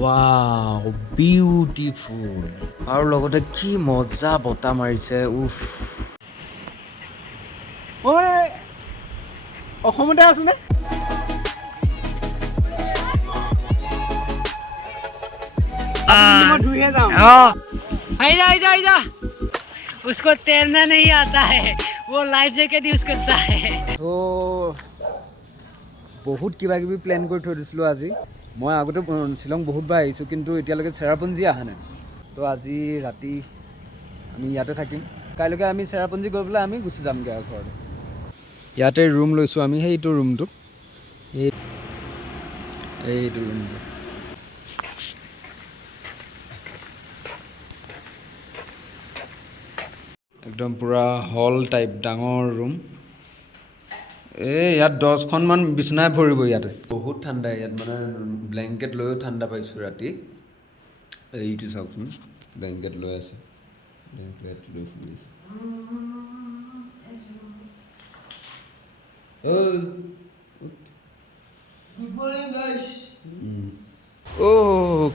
Wow beautiful আৰু লগতে কি মজা বতাহ মাৰিছে উফ মই অসমতে আছোনে आइजा उसको तैरना नहीं आता है वो लाइफ जैकेट यूज करता है তো বহুত কিবা কিবি প্লেন কৰি থৈ দিছিলোঁ আজি মই আগতে শ্বিলং বহুতবাৰ আহিছোঁ কিন্তু এতিয়ালৈকে চেৰাপুঞ্জী অহা নাই তো আজি ৰাতি আমি ইয়াতে থাকিম কাইলৈকে আমি চেৰাপুঞ্জী গৈ পেলাই আমি গুচি যামগৈ আৰু ঘৰলৈ ইয়াতে ৰুম লৈছোঁ আমি সেইটো ৰুমটো এইটো ৰুমটো একদম পূৰা হল টাইপ ডাঙৰ ৰুম ইয়াত 10খনমান বিচনাই ভৰিব ইয়াতে বহুত ঠাণ্ডা ইয়াত মানে ব্লেংকেট লৈও ঠাণ্ডা পাইছোঁ ৰাতি এইটো চাওকচোন ব্লেংকেট লৈ আছে ব্লেংকেট লৈ ফুৰি আছে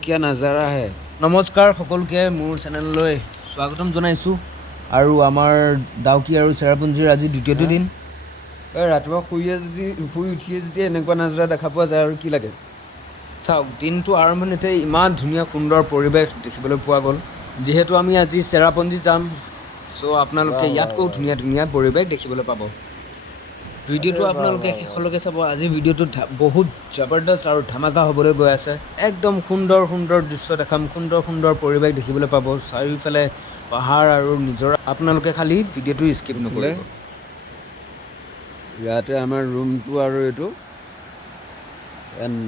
কিয়া নাজাৰা হে নমস্কাৰ সকলোকে মোৰ চেনেললৈ স্বাগতম জনাইছোঁ আৰু আমাৰ ডাউকি আৰু চেৰাপুঞ্জীৰ আজি দ্বিতীয়টো দিন ৰাতিপুৱা শুই উঠিয়ে যদি এনেকুৱা নাজাৰা দেখা পোৱা যায় আৰু কি লাগে চাওক দিনটো আৰম্ভণিতে ইমান ধুনীয়া সুন্দৰ পৰিৱেশ দেখিবলৈ পোৱা গ'ল যিহেতু আমি আজি চেৰাপুঞ্জী যাম চ' আপোনালোকে ইয়াতকৈও ধুনীয়া ধুনীয়া পৰিৱেশ দেখিবলৈ পাব ভিডিঅ'টো আপোনালোকে শেষলৈকে চাব আজি ভিডিঅ'টো বহুত জবৰদস্ত আৰু ধামাকা হ'বলৈ গৈ আছে একদম সুন্দৰ সুন্দৰ দৃশ্য দেখাম সুন্দৰ সুন্দৰ পৰিৱেশ দেখিবলৈ পাব চাৰিওফালে পাহাৰ আৰু নিজৰা আপোনালোকে খালি ভিডিঅ'টো স্কিপ নকৰিব ইয়াতে আমাৰ ৰুমটো আৰু এইটো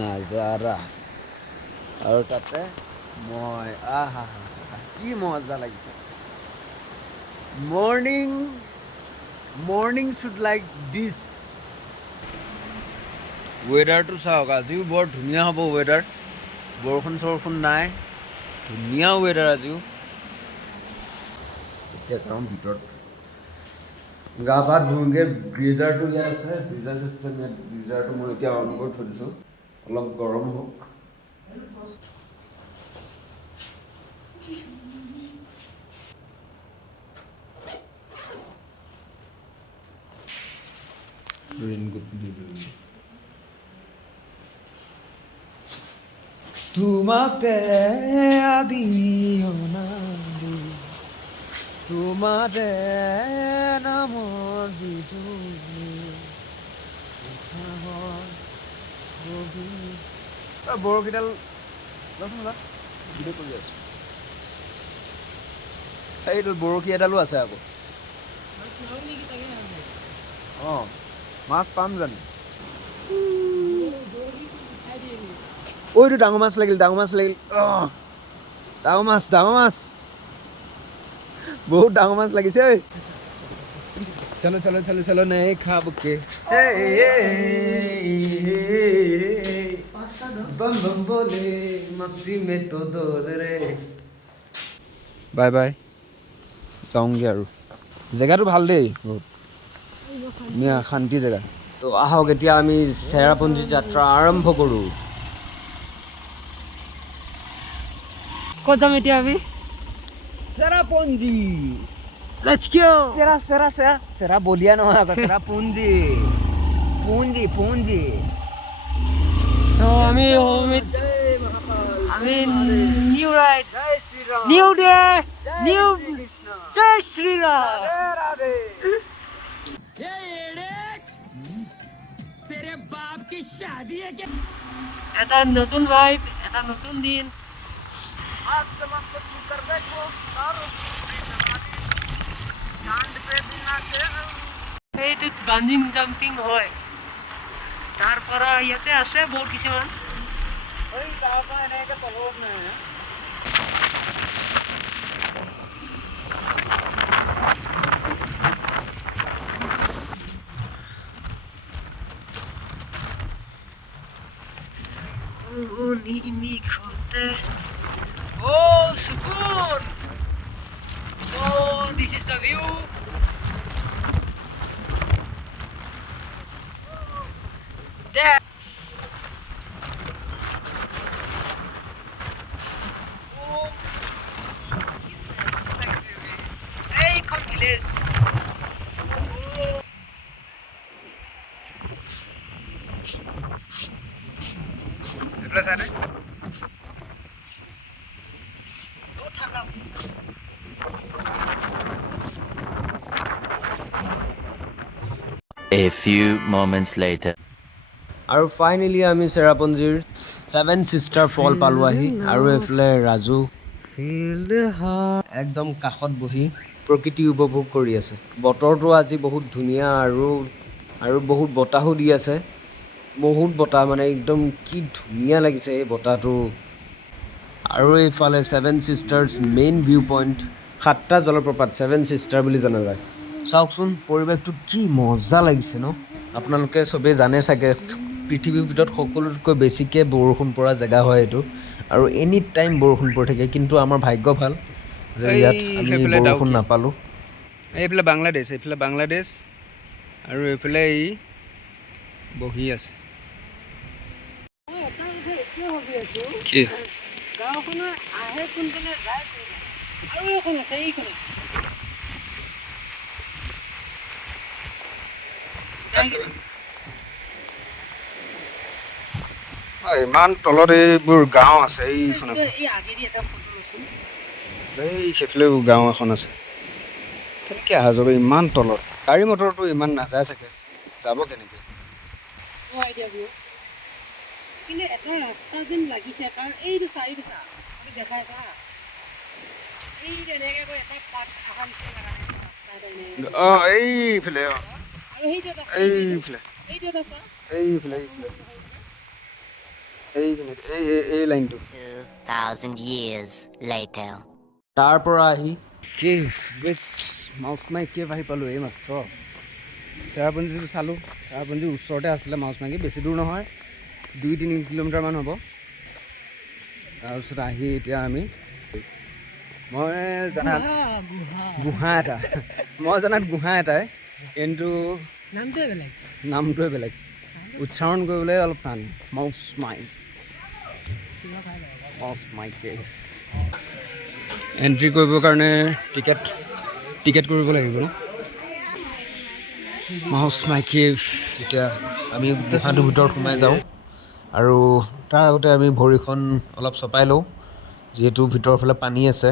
নাজাৰা আৰু তাতে মই কি মজা লাগিছে মৰ্ণিং শুড লাইক দিছ ৱেডাৰটো চাওক আজিও বৰ ধুনীয়া হ'ব ৱেডাৰ বৰষুণ চৰষুণ নাই ধুনীয়া ৱেডাৰ আজিও এতিয়া যাওঁ ভিতৰত গা পা ধুওঁগৈ গ্ৰিজাৰটো ইয়াত আছে গ্ৰিজাৰ চিষ্টেম ইয়াত গ্ৰিজাৰটো মই এতিয়া অন কৰি থৈ দিছোঁ অলপ গৰম হওক তোমাতে তোমাৰে নামৰ বৰকেইডাল ভিডিঅ' কৰি আছো এইটো বৰশী এডালো আছে আকৌ অঁ মাছ পাম জানো এইটো ডাঙৰ মাছ লাগিল অঁ ডাঙৰ মাছ बहुत डांग माছ লাগিছে चलो चलो चलो चलो नहीं खाब के बम बम बोले मस्ती में तो दौड़ रे बाय बाय যাওঁগৈ আৰু জেগাটো ভাল দেই বহুত ধুনীয়া শান্তি জেগা তো আহক এতিয়া আমি চেৰাপুঞ্জী যাত্ৰা আৰম্ভ কৰোঁ ক'ত যাম এতিয়া আমি চেৰাপুঞ্জী Let's go! চেৰা বলিয়া নহয় আকৌ চেৰাপুঞ্জী পুঞ্জি So আমি new ride, new day, new Jai Shri Ram. तेरे बाप की शादी है क्या? এটা নতুন ভাইব, এটা নতুন দিন। এইটোত বাঞ্জিং জাম্পিং হয় তাৰ পৰা ইয়াতে আছে বহুত কিছুমান नीमी खोलते oh sukun so this is a view there village এইফালে চাই A few moments later. আৰু ফাইনেলি আমি চেৰাপুঞ্জীৰ 7 চিষ্টাৰ ফল পালোঁ আহি আৰু এইফালে ৰাজু একদম কাষত বহি প্ৰকৃতি উপভোগ কৰি আছে বতৰটো আজি বহুত ধুনীয়া আৰু বহুত বতাহো দি আছে বহুত বতাহ মানে একদম কি ধুনীয়া লাগিছে এই বতাহটো আৰু এইফালে 7 চিষ্টাৰ্ছ মেইন ভিউ পইণ্ট 7টা জলপ্ৰপাত 7 চিষ্টাৰ বুলি জনা যায় চাওকচোন পৰিৱেশটো কি মজা লাগিছে ন আপোনালোকে চবেই জানে চাগে পৃথিৱীৰ ভিতৰত সকলোতকৈ বেছিকৈ বৰষুণ পৰা জেগা হয় এইটো আৰু এনি টাইম বৰষুণ পৰি থাকে কিন্তু আমাৰ ভাগ্য ভাল যে ইয়াত আমি বৰষুণ নাপালোঁ এইফালে বাংলাদেশ আৰু এইফালে ই বহি আছে মই এটা কথা এতিয়া ভাবি আছো কি গাঁওখনৰ আহে কোনপিনে যায় কোনপিনে আৰু এখন আছে এইখনে ইমান তলত এইবোৰ গাঁও আছে এইখন এই আগেদি এটা ফটো লৈছোঁ এই সেইফালেও গাঁও এখন আছে কেনেকৈ অহা যোৱা ইমান তলত গাড়ী মটৰটো ইমান নাযায় চাগে যাব কেনেকৈ মই আইডিয়া দিওঁ কিন্তু এটা ৰাস্তা যেন লাগিছে কাৰণ এইটো চা এইটো দেখাই চা এই তেনেকৈ কৈ এটা পাত অহা নিচিনা লগা নাই ৰাস্তা এটা এনেকৈ অঁ এইফালে অঁ আৰু সেইটো এটা এইফালে এইটো এটা চা এইফালে এইখিনিত এই লাইনটো 2,000 years later. তাৰ পৰা আহি কেভ বেছ মাউচ মাই কেভ আহি পালোঁ এই মাত্ৰ চেৰাপুঞ্জীটো চালোঁ চেৰাপুঞ্জীৰ ওচৰতে আছিলে মাউচ মাইকি বেছি দূৰ নহয় 2-3 কিলোমিটাৰমান হ'ব তাৰপিছত আহি এতিয়া আমি মই জনাত গুহা এটাই কিন্তু নামটোৱে বেলেগ উচ্চাৰণ কৰিবলৈ অলপ টান মাউচ মাই কেভ এণ্ট্ৰি কৰিবৰ কাৰণে টিকেট কৰিব লাগিব ন মাউচ মাই কেভ এতিয়া আমি গুহাটোৰ ভিতৰত সোমাই যাওঁ আৰু তাৰ আগতে আমি ভৰিখন অলপ চপাই লওঁ যিহেতু ভিতৰৰ ফালে পানী আছে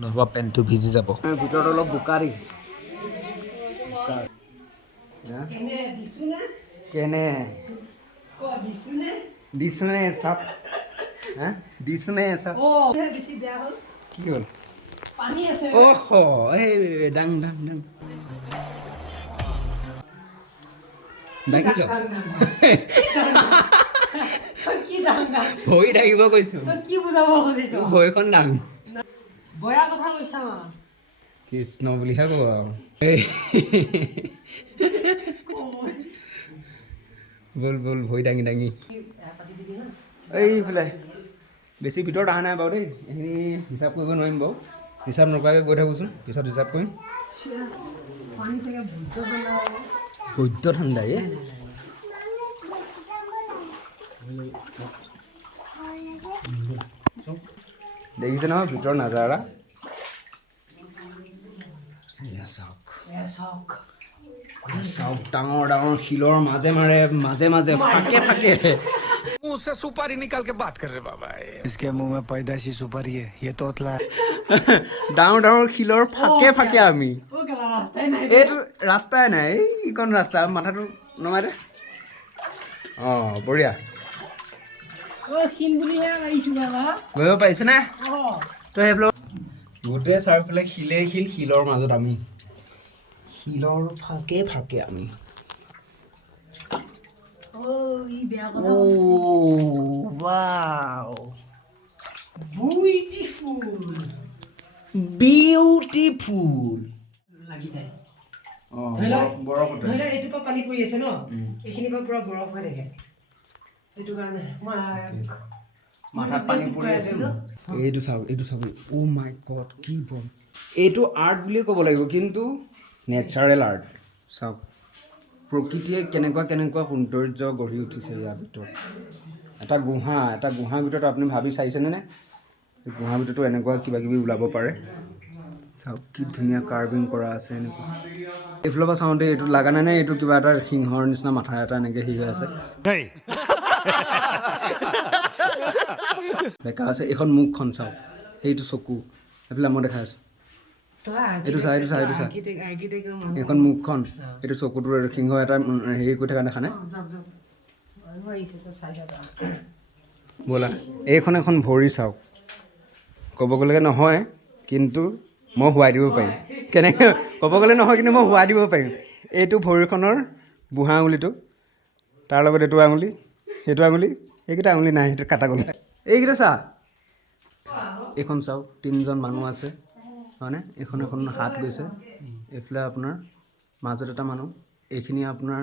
নহ'বা পেণ্টটো ভিজি যাব ভিতৰত অলপ বোকা দেখিছোঁ কেনে দিছোনে চাপ দিছোনে চাপ কি হ'ল পানী আছে অহ এই ডাং দাঙি লওক কি দাম ভৰি দাঙিব কৈছোঁ কি বুজাব খুজিছ ভৰিখন দাং বয়া কথা কৈছা কৃষ্ণ বুলিহে ক'ব আৰু বল ভৰি দাঙি এইফালে বেছি ভিতৰত অহা নাই বাৰু দেই এইখিনি হিচাপ কৰিব নোৱাৰিম বাৰু হিচাপ নকৰাকৈ গৈ থাকোঁচোন পিছত হিচাপ কৰিম বৈদ্য ঠাণ্ডা দেখিছে নহয় ভিতৰত নাজাৰা চাওক ডাঙৰ শিলৰ মাজে ফাকে मुंह से सुपारी निकाल के बात कर रहे बाबा इसके मुंह में पैदाशी सुपारी है ये तोतला है ডাঙৰ শিলৰ ফাকে আমি এইটো ৰাস্তাই নাই এইকণ ৰাস্তা মাথাটো নমাই দে অঁ বঢ়িয়া গৈ পাৰিছে নে তই সেইফালে গোটেই চাৰিওফালে শিলৰ মাজত আমি শিলৰ ফাকে আমি wow beautiful লাগি যায় বৰফ ধৰি লওক এইটোৰ পৰা পানী পৰি আছে ন এইখিনিৰ পৰা পুৰা বৰফ হৈ থাকে সেইটো কাৰণে মাথাত পানী পৰি আছে এইটো চাওক অ' মাই গড কি বম এইটো আৰ্ট বুলিয়ে ক'ব লাগিব কিন্তু নেচাৰেল আৰ্ট চাওক প্ৰকৃতিয়ে কেনেকুৱা সৌন্দৰ্য গঢ়ি উঠিছে ইয়াৰ ভিতৰত এটা গুহাৰ ভিতৰত আপুনি ভাবি চাইছেনে যে গুহাৰ ভিতৰতো এনেকুৱা কিবা কিবি ওলাব পাৰে চাওক কি ধুনীয়া কাৰ্ভিং কৰা আছে এনেকুৱা এইফালৰ পৰা চাওঁতে এইটো লগা নাই নে এইটো কিবা এটা সিংহৰ নিচিনা মাথা এটা এনেকৈ হেৰি হৈ আছে বেকা আছে এইখন মুখখন চাওক সেইটো চকু এইফালে মই দেখাই আছোঁ এইটো চা এইখন মুখখন এইটো চকুটোৰ সিংহ এটা হেৰি কৰি থকা দেখা নাই ব'লা এইখন এখন ভৰি চাওক ক'ব গ'লে নহয় কিন্তু মই শুৱাই দিব পাৰিম কেনেকৈ ক'ব গ'লে নহয় কিন্তু মই শুৱাই দিব পাৰিম এইটো ভৰিখনৰ বুঢ়া আঙুলিটো তাৰ লগত এইটো আঙুলি সেইটো আঙুলি এইকেইটা আঙুলি নাই সেইটো কাটা গ'ল এইকেইটা চা এইখন চাওক 3জন মানুহ আছে হয়নে এখন হাত গৈছে এইফালে আপোনাৰ মাজত এটা মানুহ এইখিনি আপোনাৰ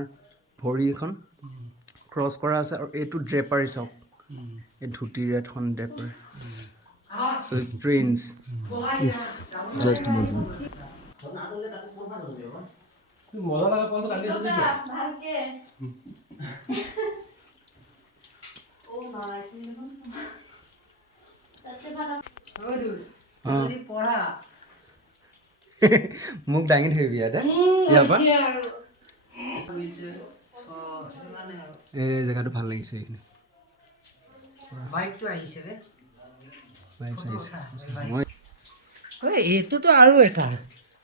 ভৰি এখন ক্ৰছ কৰা আছে আৰু এইটো ড্ৰেপাৰী চাওক এই ধুতিৰ এখন ড্ৰেপাৰী চ' ষ্ট্ৰেঞ্জ জাষ্ট ইমাজিন মোক দাঙি ধৰিবি ইয়াতে ইয়াৰ পৰা এই জেগাটো ভাল লাগিছে এইখিনি বাইকটো আহিছে ৰে মই এইটোতো আৰু এটা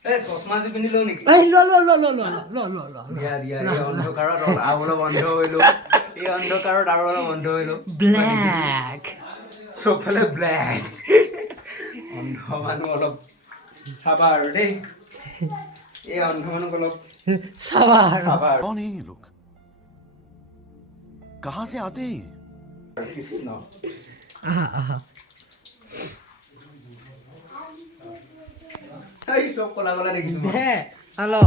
এই চশমাযোৰ পিন্ধি লওঁ নেকি ল দিয়া এই অন্ধকাৰত আৰু অলপ বন্ধ হৈলো এই অন্ধকাৰত আৰু অলপ বন্ধ হৈলো ব্লেক চবফালে ব্লেক অন্ধ মানুহ অলপ চাবা আৰু দেই এই অন্ধ মানুহ অলপ চাবা আৰু कौन है ये लोग कहाँ से आते हैं কৃষ্ণ আহা এই চব কলা কলা দেখিছো মই। দে হেল্ল'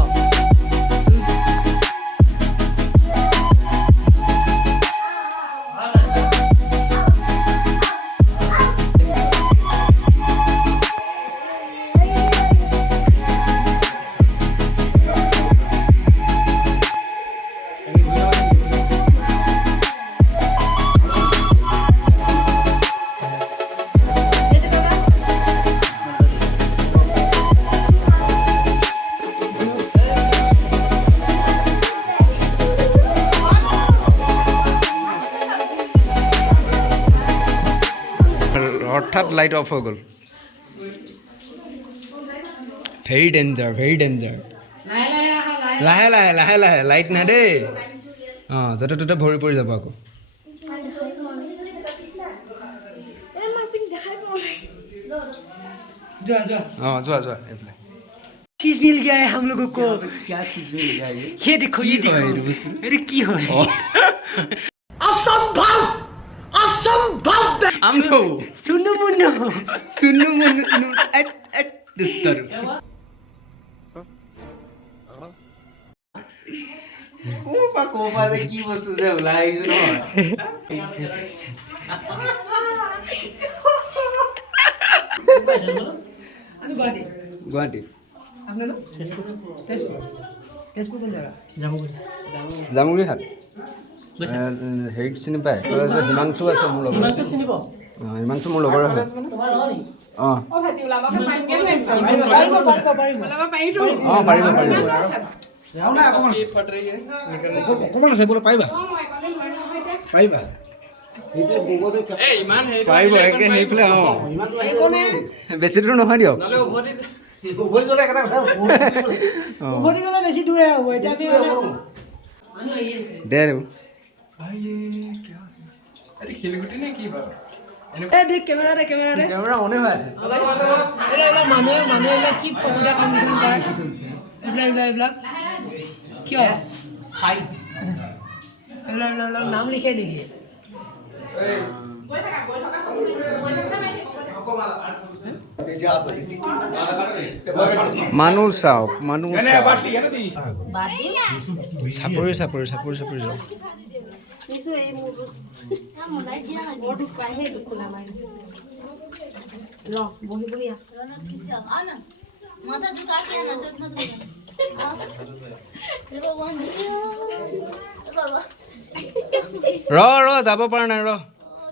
হঠাৎ লাইট অফ হৈ গ'ল ভেৰি ডেঞ্জাৰ লাহে লাহে লাইট নাই দেই অঁ য'তে ত'তে ভৰি পৰি যাব আকৌ অঁ যোৱা এইফালে चीज मिल गया है हम लोगों को क्या चीज मिल गया ये देखो अरे की हो আমটো सुनो मुन्नो सुन्नु एट दिस्तर কোপা যে কি বস্তু যে ওলাই আহিছে নহয় আমি গুৱাহাটী গুৱাহাটী আপনাৰা তেজপুৰ কোন জায়গা জামুগুৰি হাট হেৰিক চিনি পায় হিমাংশু আছে মোৰ লগৰ হিমাংশু মোৰ লগৰ হয় অঁ পাৰিব অকণমান আছে বোলে পাৰিবা পাৰিব একে সেইফালে অঁ বেছি দূৰ নহয় দিয়ক উভতি গ'লে বেছি দূৰে হ'ব এতিয়া আমি দেখ কেমেৰা দে কেমেৰা অনে হৈ আছে মানুহে কি ফমদা কণ্ডিশ্যন কৰে এইবিলাক কিয় এইবিলাক নাম লিখে নেকি মানুহ চাওক চাপৰি যাওক माथा झुका के ना चोट मत लेना देखो वन बाबा ৰ যাব পৰা নাই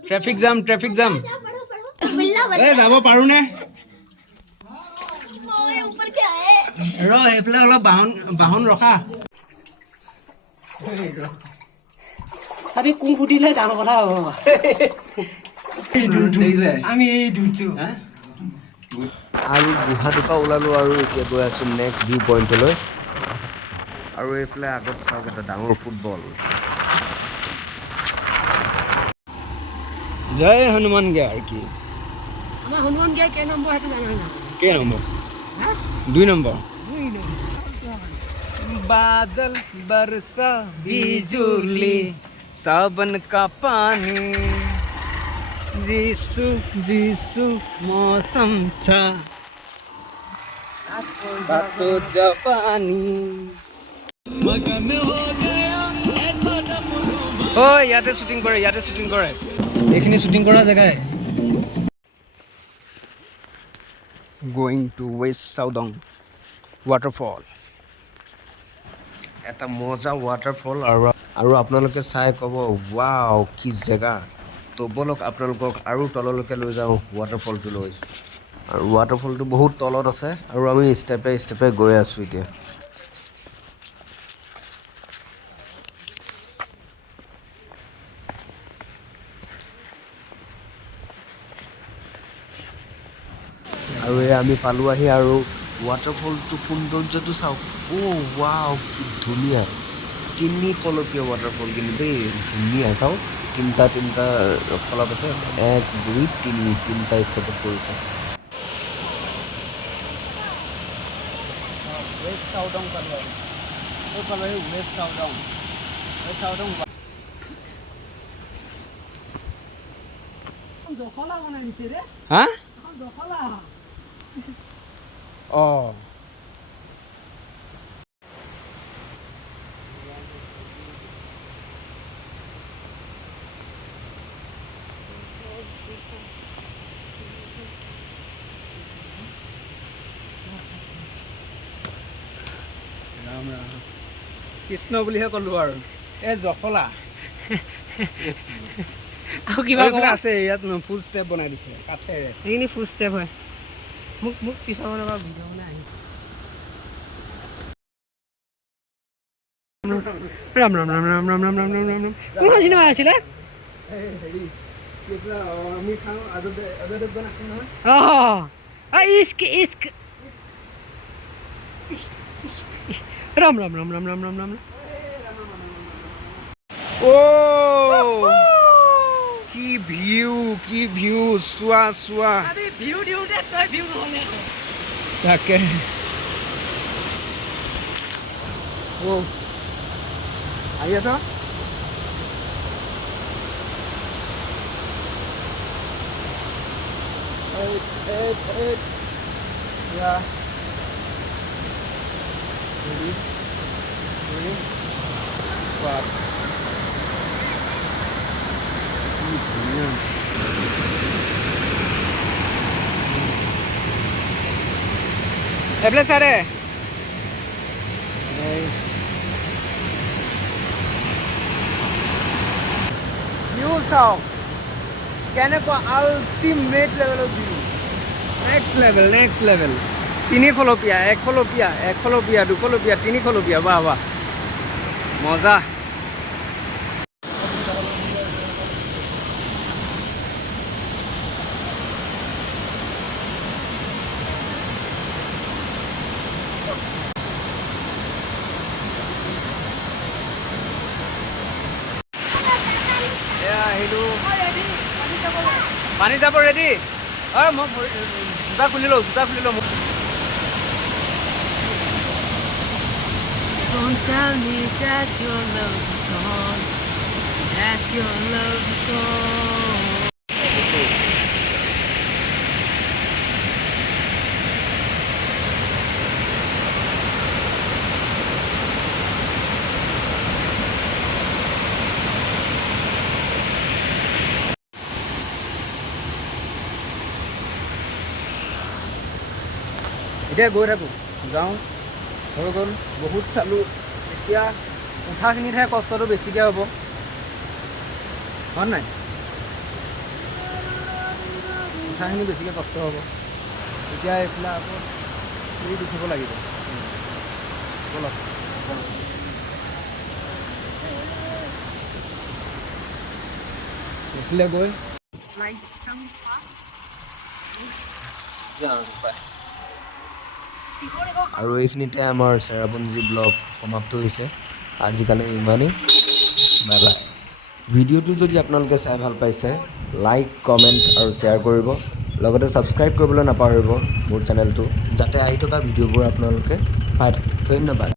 ট্ৰেফিক জাম बिल्ला যাব পাৰোঁ নে ऊपर क्या है ৰ সেইফালে অলপ বাহন ৰখা চাবি কোন ফুটিলে ডাঙৰ কথা হ'ব আমি এই দুটো আৰু গুহাটোৰ পৰা ওলালোঁ আৰু এতিয়া গৈ আছোঁ নেক্সট ভিউ পইণ্টলৈ আৰু এইফালে আগত চাওক এটা ডাঙৰ ফুটবল জয় হনুমান গেয়াৰ কি আমাৰ হনুমান গিয়া কেই নম্বৰ সেইটো জানা নাই কেই নম্বৰ 2 নম্বৰ बादल बरसा बिजुली सावन का पानी जीसु जीसु मौसम छा बातो जापानी ओ ইয়াতে শুটিং কৰে এইখিনি শুটিং কৰা জেগাই গোয়িং টু ৱেষ্ট চাউডং ৱাটাৰফল এটা মজা ৱাটাৰফল আৰু আপোনালোকে চাই ক'ব ৱাও কি জেগা তো বলক আপোনালোকক আৰু তললৈকে লৈ যাওঁ ৱাটাৰফলটোলৈ আৰু ৱাটাৰফলটো বহুত তলত আছে আৰু আমি ষ্টেপে গৈ আছোঁ এতিয়া আৰু আমি পালোঁ আহি আৰু ৱাটাৰফলটো সৌন্দৰ্যটো চাওক ৱাও কি ধুনীয়া 3 কলপীয়া ৱাটাৰফল কিন্তু দেই ধুনীয়া চাওক তিনিটা খলপ আছে 1 2 3 তিনিটা ষ্টেপত পৰিছে ৱেষ্ট চাউডং পালোঁ ৱেষ্ট চাউডং জখলা বনাই দিছে ৰে হা জখলা অঁ কৃষ্ণ বুলিহে ক'লোঁ আৰু এই জখলা আৰু কিবা ক'ব আছে ইয়াত ফুল ষ্টেপ বনাই দিছে কাঠেৰে এইখিনি ফুল ষ্টেপ হয় মোক পিছৰ মানে বাৰু ভিডিঅ' বনাই আহি ৰাম ৰাম ৰাম ৰাম ৰাম ৰাম ৰাম ৰাম ৰাম ৰাম কোনখন চিনেমা আছিলে আমি খাওঁ অজয় দেৱগন আছে নহয় অঁ ইস্ক ইস্ক ৰাম ৰাম ৰাম ৰাম ৰাম ৰাম ৰাম কি ভিউ চোৱা ভিউ দিওঁ দে তই ভিউ নহ'লে তাকে আহি আছ এইফালে চাৰে ভিউ চাওক কেনেকুৱা আল্টিমেট লেভেলৰ ভিউ নেক্সট লেভেল 3 খলপীয়া 1 খলপীয়া 2 খলপীয়া 3 খলপীয়া বাহ মজা পানী যাব ৰেডি মই জোতা খুলি লওঁ Don't tell me that your love is gone, that your love is gone. এতিয়া গৈ থাকোঁ যাওঁ হৈ গ'ল বহুত চালোঁ এতিয়া উঠাখিনিতহে কষ্টটো বেছিকৈ হ'ব হয় নাই উঠাখিনি বেছিকৈ কষ্ট হ'ব এতিয়া এইফালে আকৌ চিৰিত উঠিব লাগিব ব'লক উঠিলে গৈ আৰু এইখিনিতে আমাৰ চেৰাপুঞ্জী ব্লগ সমাপ্ত হৈছে আজিকালি ইমানেই বাই বাই ভিডিঅ'টো যদি আপোনালোকে চাই ভাল পাইছে লাইক কমেণ্ট আৰু শ্বেয়াৰ কৰিব লগতে ছাবস্ক্ৰাইব কৰিবলৈ নাপাহৰিব মোৰ চেনেলটো যাতে আহি থকা ভিডিঅ'বোৰ আপোনালোকে পাই থাকে ধন্যবাদ